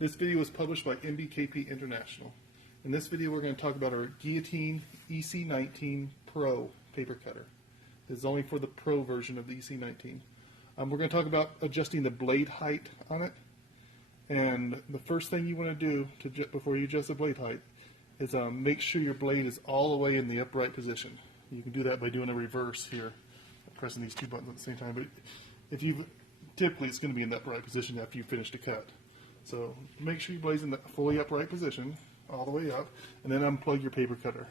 This video was published by MBKP International. In this video we're going to talk about our Guillotine EC19 Pro paper cutter. This is only for the Pro version of the EC19. We're going to talk about adjusting the blade height on it. And the first thing you want to do before you adjust the blade height is make sure your blade is all the way in the upright position. You can do that by doing a reverse here, pressing these two buttons at the same time. But typically it's going to be in the upright position after you finish the cut. So make sure your blade's in the fully upright position, all the way up, and then unplug your paper cutter.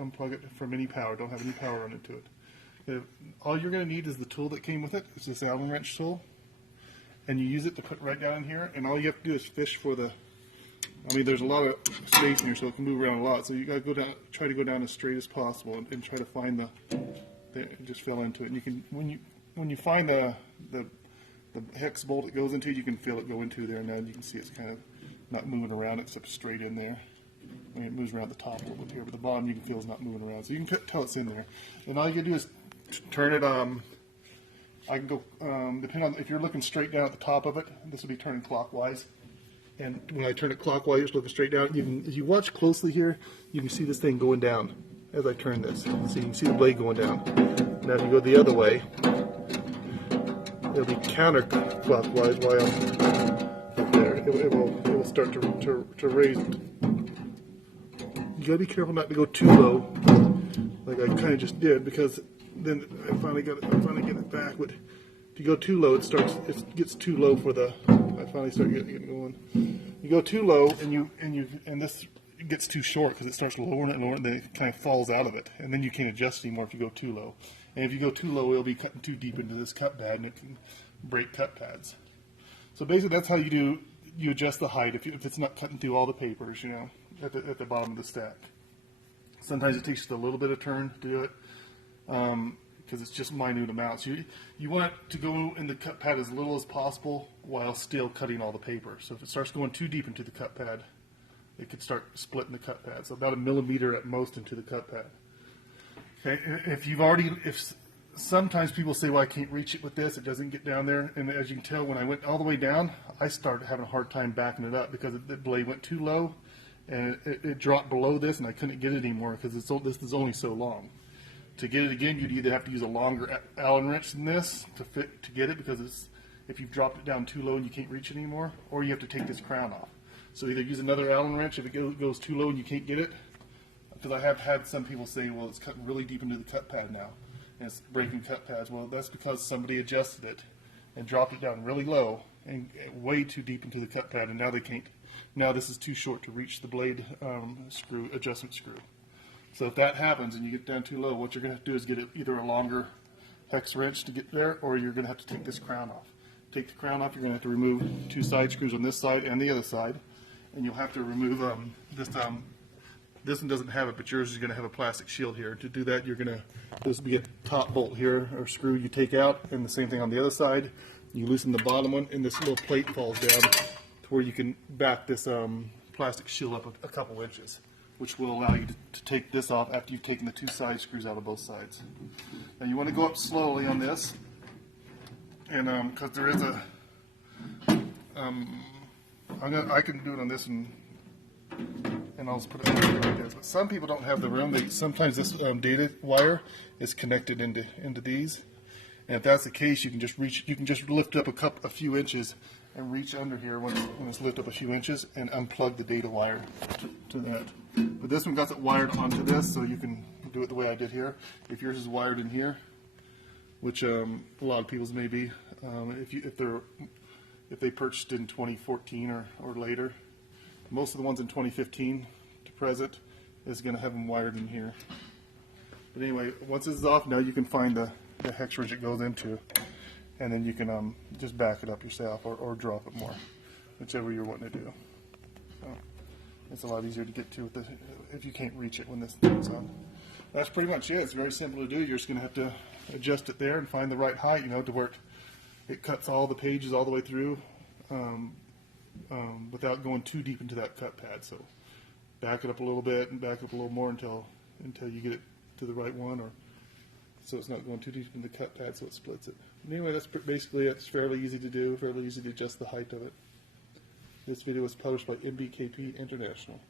Unplug it from any power. Don't have any power run into it. All you're going to need is the tool that came with it. It's this Allen wrench tool, and you use it to put right down in here. And all you have to do is fish for the. There's a lot of space in here, so it can move around a lot. So you got to go down, try to go down as straight as possible, and try to find the. It just fell into it. And you can when you find the hex bolt it goes into, you can feel it go into there. Now you can see it's kind of not moving around, it's up straight in there. It moves around the top a little bit here, but the bottom you can feel is not moving around. So you can tell it's in there. And all you can do is turn it. I can go, depending on if you're looking straight down at the top of it, this will be turning clockwise. And when I turn it clockwise, it's looking straight down. If you watch closely here, you can see this thing going down as I turn this. So you can see the blade going down. Now if you go the other way, it'll be counterclockwise while I'm up there. It will start to raise. You gotta be careful not to go too low, like I kind of just did, because then I finally get it back. But if you go too low, it gets too low for the. I finally start getting it going. You go too low, and this gets too short because it starts lowering it and lowering, and then it kind of falls out of it, and then you can't adjust anymore if you go too low. And if you go too low, it'll be cutting too deep into this cut pad, and it can break cut pads. So basically, that's how you adjust the height if it's not cutting through all the papers, at the bottom of the stack. Sometimes it takes just a little bit of turn to do it because it's just minute amounts. You want it to go in the cut pad as little as possible while still cutting all the paper. So if it starts going too deep into the cut pad, it could start splitting the cut pad. So about 1 millimeter at most into the cut pad. Okay, if sometimes people say, well, I can't reach it with this, it doesn't get down there, and as you can tell, when I went all the way down, I started having a hard time backing it up because the blade went too low, and it dropped below this, and I couldn't get it anymore because this is only so long. To get it again, you'd either have to use a longer Allen wrench than this to get it, because if you've dropped it down too low and you can't reach it anymore, or you have to take this crown off. So either use another Allen wrench if it goes too low and you can't get it. Because I have had some people say, well, it's cutting really deep into the cut pad now, and it's breaking cut pads. Well, that's because somebody adjusted it and dropped it down really low and way too deep into the cut pad, and now they can't. Now this is too short to reach the blade adjustment screw. So if that happens and you get down too low, what you're going to have to do is get either a longer hex wrench to get there, or you're going to have to take this crown off. Take the crown off, you're going to have to remove 2 side screws on this side and the other side, and you'll have to remove this one doesn't have it, but yours is going to have a plastic shield here. To do that, this will be a top bolt here, or screw you take out, and the same thing on the other side. You loosen the bottom one, and this little plate falls down to where you can back this plastic shield up a couple inches, which will allow you to take this off after you've taken the 2 side screws out of both sides. Now you want to go up slowly on this, and because there is a, I can do it on this one. And I'll just put it like this. But some people don't have the room. Sometimes this data wire is connected into these, and if that's the case, you can just reach. You can just lift up a few inches and reach under here when it's lift up a few inches and unplug the data wire to that. But this one got it wired onto this, so you can do it the way I did here. If yours is wired in here, which a lot of people's may be, if they purchased in 2014 or later. Most of the ones in 2015 to present is going to have them wired in here. But anyway, once this is off, now you can find the hex wrench it goes into, and then you can just back it up yourself or drop it more, whichever you're wanting to do. So it's a lot easier to get to if you can't reach it when this thing's on. That's pretty much it. It's very simple to do. You're just going to have to adjust it there and find the right height, to where it cuts all the pages all the way through. Without going too deep into that cut pad. So back it up a little bit and back up a little more until you get it to the right one, or so it's not going too deep in the cut pad so it splits it. Anyway, that's basically it. It's fairly easy to do, fairly easy to adjust the height of it. This video was published by MBKP International.